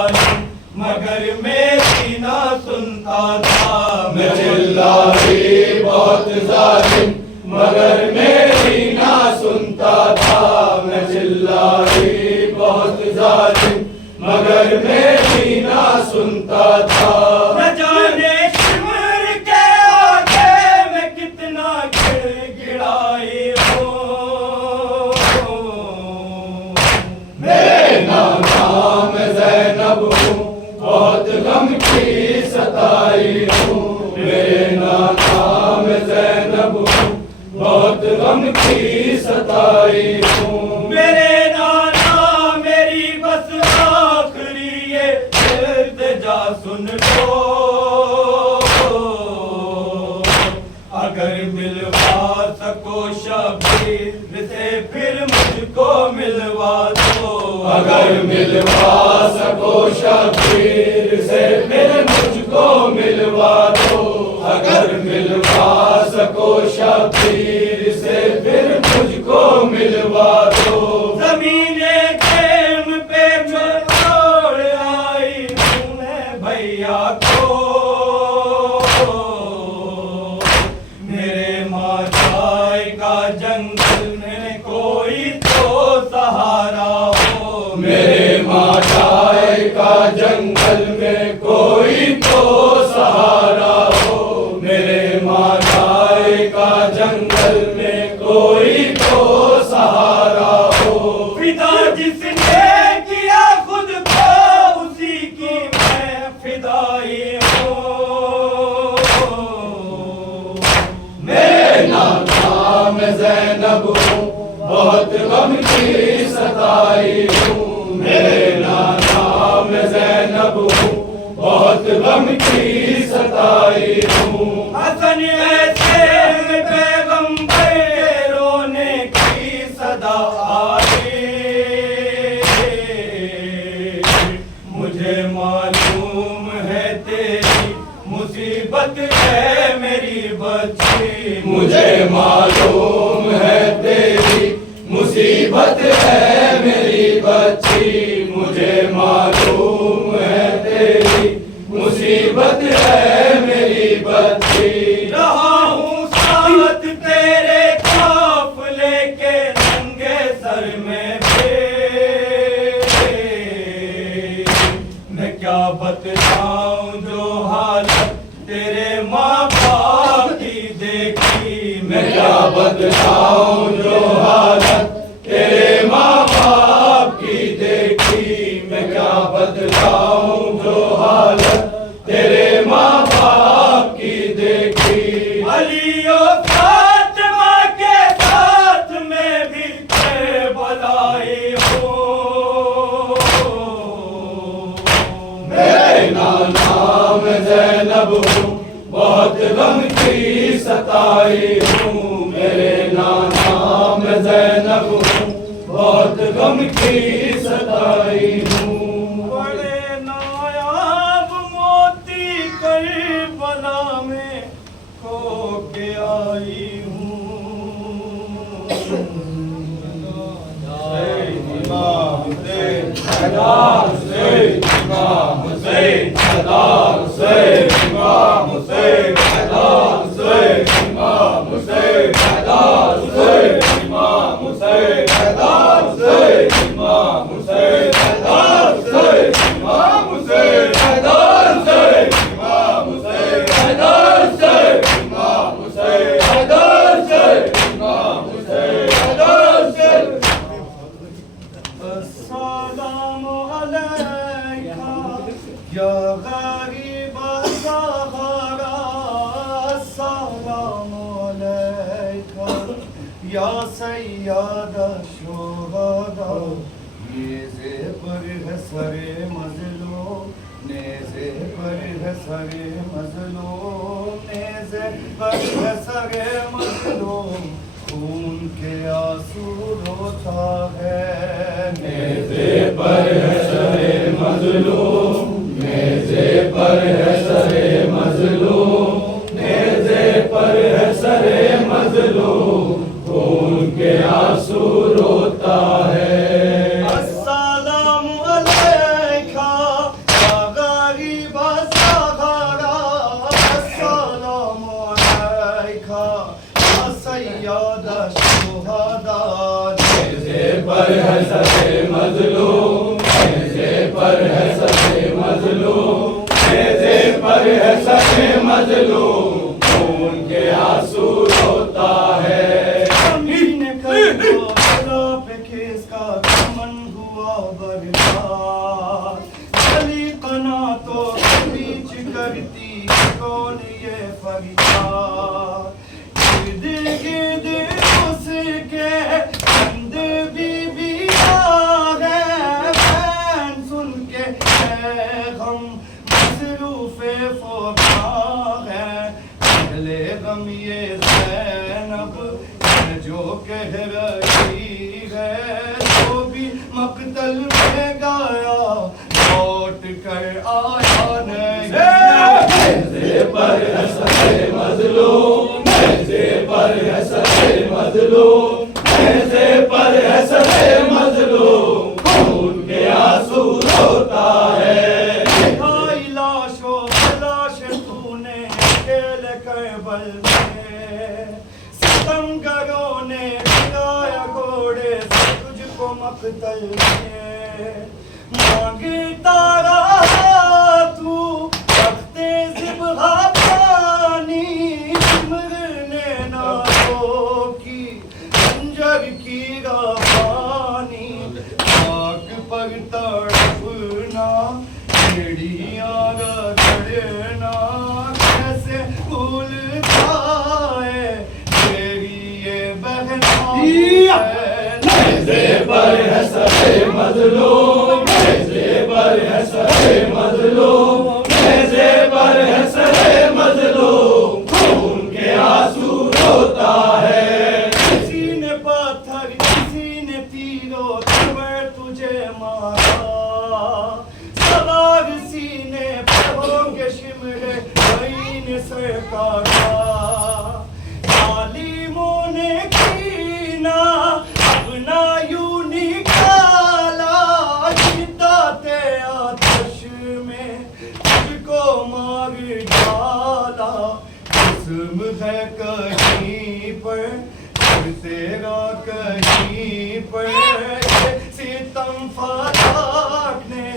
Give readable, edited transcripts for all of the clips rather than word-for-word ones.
ظالم مگر میری نہ سنتا تھا، میں چلائی بہت ظالم مگر میری نہ سنتا تھا، میں چلائی بہت ظالم مگر میری نہ سنتا تھا۔ نہ جانے شمر کے آگے میں کتنا گر گڑائی ہوں، میرے نام زینب ہوں بہت غم کی ستائی ہوں، میرے نام زینب ہوں بہت غم کی ستائی ہوں۔ میرے نانا میری بس آخری یہ التجا سن لو، اگر ملوا سکو شبیر سے پھر مجھ کو ملوا دو، اگر ملوا سکو شبیر سے پھر مجھ کو ملوا دو، اگر ملوا سکو شبیر سے پھر مجھ کو ملوا دو۔ زمین خیم پہ چھوڑ آئی ہوں میں بھیا کو، میرے ماجائے کا جنگل میں کوئی تو سہارا ہو، میرے ماجائے کا جنگل میں کوئی تو سہارا ہو، میرے ماجائے کا جنگل میں کوئی تو سہارا ہو۔ فدا جس نے کیا خود کو اسی کی میں فدائی ہوں، میرے نام زینب ہوں بہت غم کی ستائی ہوں، میرے نام زینب ہوں بہت غم کی ستائی ہوں۔ حسن ایسے پیغمبر کے رونے کی صدا آئی، مجھے معلوم ہے تیری مصیبت ہے میری بچی، مجھے معلوم ہے تیری مصیبت ہے میری بچی، مجھے معلوم ہے تیری مصیبت ہے میری بچی۔ رہا ہوں ساتھ تیرے قافلے کے ننگے سر میں بھی، میں کیا بتلاؤں جو حالت تیرے ماں باپ کی دیکھی، میں کیا بتلاؤں جو حالت تیرے ماں باپ کی دیکھی، میں کیا بتلاؤں جو حالت تیرے ماں باپ کی دیکھی۔ علی و فاطمہ کے ساتھ میں بھی کربلائی ہوں، میرے نام زینب ہوں بہت غم کی ستائی ہوں، میرے نام زینب ہوں بہت غم کی ستائی ہوں۔ بڑے نایاب موتی کربلا میں کھو کے آئی ہوں، امام حسین امام حسین امام حسین امام حسین امام حسین امام حسین امام حسین امام حسین امام حسین امام حسین امام حسین امام حسین امام حسین امام حسین امام حسین امام حسین امام حسین امام حسین امام حسین۔ السلام علیکہ یا غریب الصحرا، السلام علیکہ یا سید الشہداء، نیزے پر ہے سر مظلوم، نیزے پر ہے سر مظلوم، نیزے پر ہے سر مظلوم، خون کے آنسو روتا ہے، نیزے پر ہے سر مظلوم، نیزے پر ہے سر مظلوم، نیزے پر ہے سر مظلوم، خون کے آنسو روتا ہے۔ السلام علیکہ है सरे मजलूम, नेज़े पर है सरे मजलूम, नेज़े पर है सरे मजलूम, खून के आंसू रोता है। ज़मीन करबला पे किसका चमन हुआ बर्बाद, गली कनातों के बीच करती कौन ये फरियाद, गिर्द गिर्द उसके बंद बीबी आ गए, बैन सुन के हम मसरूफ़े फ़ोका है, पहले गम ये ज़ैनब जो कह रही है, जो भी मक़तल में गाया लौट कर आया नहीं। नेज़े पर है सरे मजलूम, नेज़े पर है सरे मजलूम, नेज़े पर है सरे मजलूम, खून के आंसू रोता है। दिखाई लाशों लाश तूने खेल करबल में, सितमगरों ने गिराया घोड़े से तुझको मक़तल में, मांगता रहा तू रखते ज़िब्हा पानी, सिमरने ना रोकी खंजर की रवानी, आग पर तड़पना चिड़ियाँ रगड़ना, कैसे भूल जाए तेरी ये बहना। नेज़े पर है सरे मजलूम, नेज़े पर है सरे मजलूम, नेज़े पर है सरे मजलूम, खून के आंसू रोता है। किसी ने पत्थर किसी ने तीरों पर तुझे मारा, सवार सीने पे होंगे शिमरे वहीं ने सर काटा, जालिमों ने कीना अपना यूं निकाला, शिद्दत आतिश में तुझको मार डाला, जिस्म है कहीं पर तेरा कहीं पर, सितम फातक ने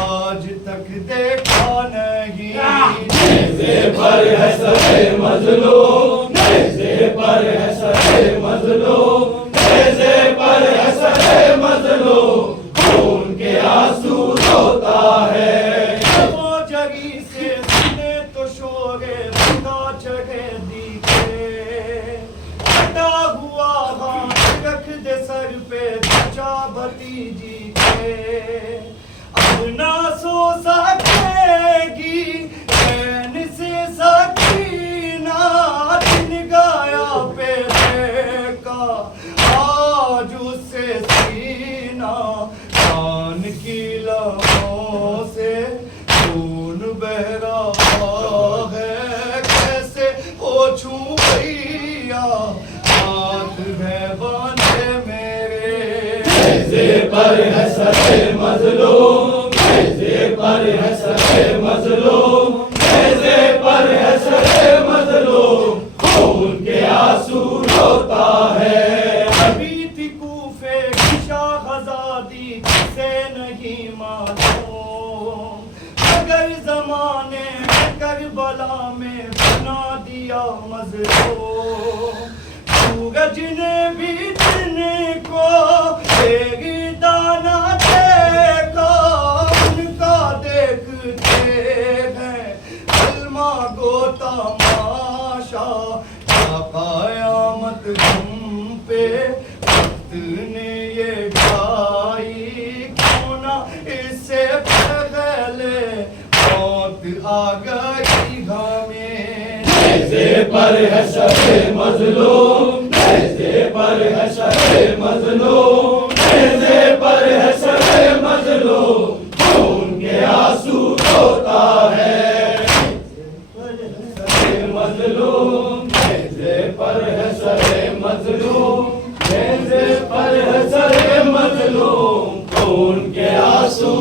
आज तक देखा नहीं। नेज़े पर है सरे मजलूम, नेज़े पर है सरे मजलूम, नेज़े पर है सरे मजलूम, खून के आंसू रोता है। वो जगी से सुने तो शोरे खुदा जगह दिखे, कटा हुआ हाथ रख दे सर पे बचा भतीजी के, अब ना सो सकेगी चैन से सकीना, दिन गाया पे देखा आज उससे सीना, कान की लहरों से खून बह रहा है, कैसे पोंछूं भैया हाथ है बांधे मेरे। नेज़े पर है सरे मजलूम, नेज़े पर है सरे मजलूम, नेज़े पर है सरे मजलूम, खून के आंसू रोता है। अभी थी कूफे की शाहज़ादी किसे नहीं मालूम, अगर ज़माने में करबला में बना दिया मज़लूम, सूरज ने भी दिन को एक दाना देखा, उनका देखते हैं कलमा गो तमाशा, क्या क़यामत हम पे वक्त ने ये ढाई, क्यों ना इससे पहले मौत आ गई हमें। नेज़े पर है सरे मजलूम, नेज़े पर है सरे मजलूम, नेज़े पर है सरे मजलूम, खून के आंसू रोता है। सरे मजलूम, नेज़े पर है सरे मजलूम, नेज़े पर है सरे मजलूम, खून के आंसू